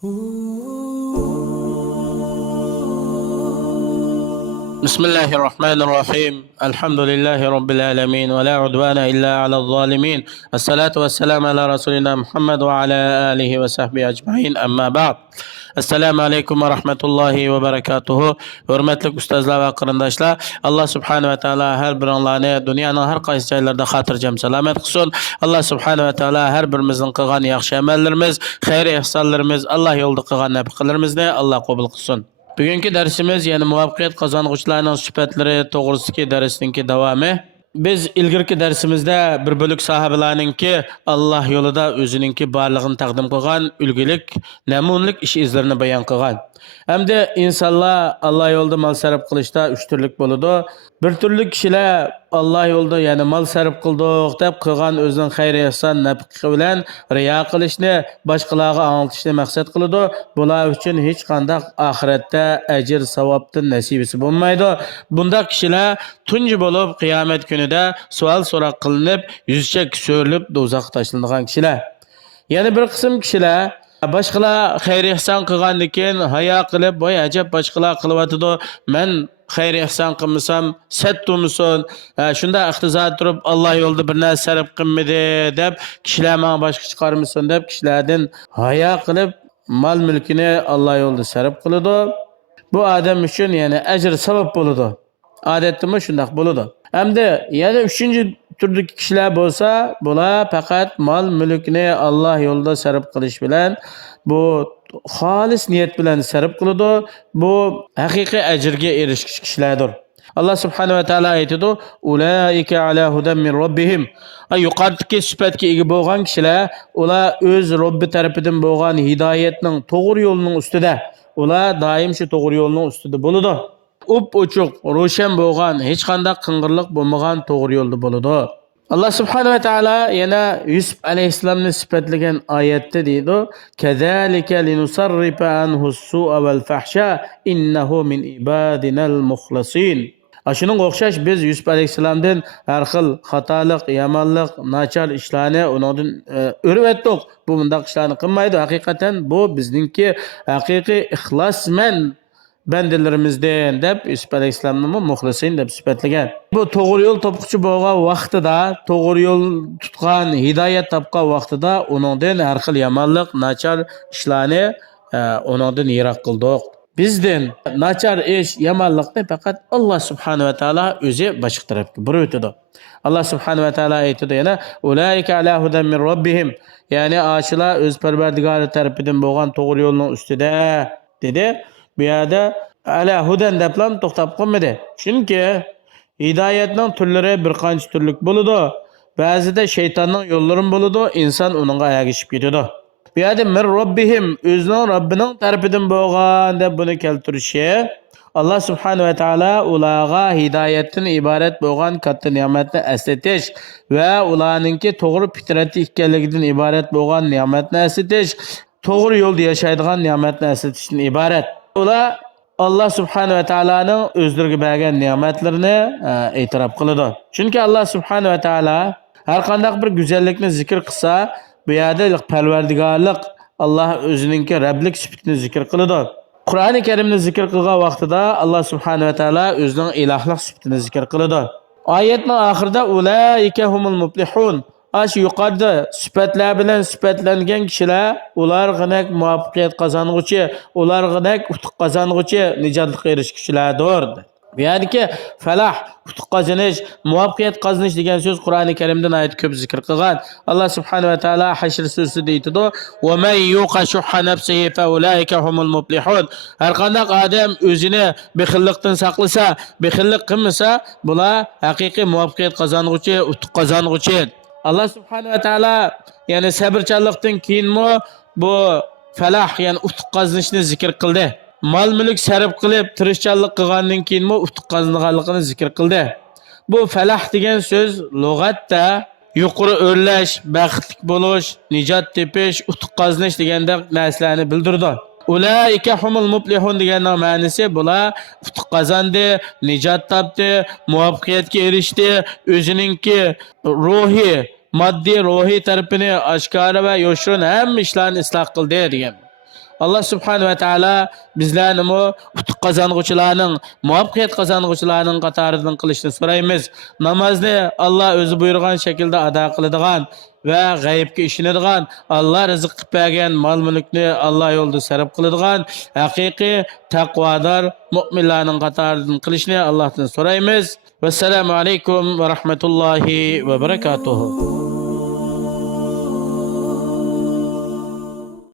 بسم الله الرحمن الرحيم. الحمد لله رب العالمين ولا عدوان إلا على الظالمين. الصلاة والسلام على رسولنا محمد وعلى آله وصحبه أجمعين. أما بعد. Assalamu alaykum va rahmatullohi va barakatuhu. Hurmatli ustozlar va qarindoshlar, Alloh subhanahu va taolo har biringlarni dunyoning har qaysi joylarida xotirjam salomat qilsin. Alloh subhanahu va taolo har birimizning qilgan yaxshi amallarimiz, xayr ihsonlarimiz, Alloh yo'lida qilgan nafaqalarimizni Alloh qabul qilsin. Bugungi darsimiz yana muvaffaqiyat qozong'uvchilarning sifatlari to'g'risidagi darsningki davomi. Biz ilgirki darsimizda bir bölük sahabelarninki Alloh yo'lida o'zininki barlig'ini taqdim qilgan ulgulik, namunlik ish izlarini bayon qilgan. Hamda insonlar Alloh yo'lida mal sarf qilishda uch turlik bo'ladi. Bir turlik kishilar Alloh yo'lida ya'ni mal sarf qildik deb qilgan o'zining xayr ihson nafaqi bilan riyo qilishni, boshqalarga anglitishni maqsad qiladi. Bular uchun hech qanday oxiratda ajr savobdan nasibisi bo'lmaydi. Bunda kishilar tunji bo'lib qiyomat kunida savol so'roq qilinib, yuzchak so'rilib do'zaxga tashlanadigan kishilar. Yana bir qism kishilar boshqalar xayr ihson qilgandan keyin hayo qilib, voy ajab boshqalar qilyotidi, men xayr ihson qilmasam sattumison, shunda iqtizod turib Alloh yo'lida bir narsa sarf qilmadi deb kishilar menga boshqa chiqarmasin deb kishilardan hayo qilib mol mulkini Alloh yo'lida sarf qiladi. Bu odam uchun ya'ni ajr savob bo'ladi. Odatda shundoq bo'ladi. Hamda yana uchinchi turdagi kishilar bo'lsa, bular faqat mol mulkni Alloh yo'lida sarf qilish bilan bu xolis niyat bilan sarf qiladi. Bu haqiqiy ajrga erishgan kishilardir. Allah subhanahu va taolo aytadi: "Ulaika ala hudan min robbihim." Yuqoridagi sifatga ega bo'lgan kishilar, ular o'z Robbi tarafidan bo'lgan hidoyatning to'g'ri yo'lining ustida, ular doim shu to'g'ri yo'lning ustida bo'ladi. Up-ochiq, ro'shan bo'lgan, hech qanday qing'irlik bo'lmagan to'g'ri yo'lda bo'ladi. Allah subhanahu va taolo yana Yusuf alayhissalomni sifatlagan oyatda deydi: "Kazalika linusarrifa anhu as-su'a wal fahsha innahu min ibadinal mukhlasin." Shuning o'xshash biz Yusuf alayhissalomdan har xil xatolik, yomonlik, nachar ishlarni undan o'rvatdik. Bu bunday ishlarni qilmaydi. Haqiqatan bu bizningki haqiqiy ixlosman bandalarimizdan deb Yusuf alayhissalomni muxlisin deb sifatlagan. Bu to'g'ri yo'l topquchi bo'lgan vaqtida, to'g'ri yo'l tutgan, hidoyat topgan vaqtida uningdan har xil yomonlik, nachar ishlarni uningdan yiroq qildik. Bizden nachar ish, yomonlikni faqat Alloh subhanahu va taolo o'zi boshqa tarafga burib o'tadi. Alloh subhanahu va taolo aytadi yana: "Ulaika ala hudan min robbihim." Ya'ni ashular o'z Parvardigori tarafidan bo'lgan to'g'ri yo'lning ustida dedi. Bu yerda ala hudan deblam to'xtab qolmadi. Chunki hidoyatning turlari bir qancha turlik bo'ladi. Ba'zida shaytonning yo'llari bo'ladi, inson uningga ergashib ketadi. Bu yerda mir robbihim, o'zining Robbining tarafidan bo'lgan deb buni keltirishi, Alloh subhanahu va taolo ularga hidoyatdan iborat bo'lgan katta ne'matni eslatish va ularningki to'g'ri fitratli ekanligidan iborat bo'lgan ne'matni eslatish, to'g'ri yo'lda yashaydigan ne'matni eslatishdan iborat. Ular Allah subhanahu va taoloning o'zlariga bergan ne'matlarini e'tirof qiladi. Chunki Alloh subhanahu va taolo har qanday bir go'zallikni zikr qilsa, bu yerda Parvardigorlik, Alloh o'ziningki Rabblik sifatini zikr qiladi. Qur'oni Karimni zikr qilgan vaqtida Alloh subhanahu va taolo o'zining ilohlik sifatini zikr qiladi. Oyatning oxirida ulaika humul muflihun. Aş yuqorida sifatlar bilan sifatlangan kishilar ularg'inak muvaffaqiyat qozong'uvchi, ularg'inak utuq qozong'uvchi, nijotga erishuvchilardir. Bu yerdagi falah, utuq qozonish, muvaffaqiyat qozonish degan so'z Qur'oni Karimda ayet ko'p zikr qilgan. Alloh subhanahu va taolo Hashr surasida aytadi: "Va man yuqa shuhha nafsihi fa ulaika humul muflihun." Har qanday odam o'zini bexillikdan saqlasa, bexillik qilmasa, bular haqiqiy muvaffaqiyat qozong'uvchi, utuq qozong'uvchi. Allah subhanahu va taolo yani sabrchanlikdan keyinmi bu falah yani utuq qozonishni zikr qildi. Mol mulk sarf qilib tirishchanlik qilgandan keyinmi utuq qozonganligini zikr qildi. Bu falah degan so'z lug'atda yuqori o'rlash, baxtli bo'lish, nijot tepish, utuq qozonish degandek narsalarni bildirdi. Ulaika humul muflihun deganning ma'nosi bular utuq qozondi, nijot topdi, muvaffaqiyatga erishdi, o'ziningki ruhiy, moddiy ruhiy tarafini oshkora va yoshirin hamma ishlarni isloh qildi degan. Allah subhanahu ve taala bizlerni utuq kazanğuçylarynyň, muvaffaqiyet kazanğuçylarynyň qataryndan kılışyny soraýmys. Namazni Allah özü buyurgan şekilde ada kıladigan ve gaybga işinedigan, Allah rızık bergen mal-mülkni Allah yolunda sarf kıladigan haqiqiy taqwadar mu'minlarning qataryndan kılışny Allah'tan soraýmys. Vesselamu aleykum ve rahmetullahi ve berekatuhu.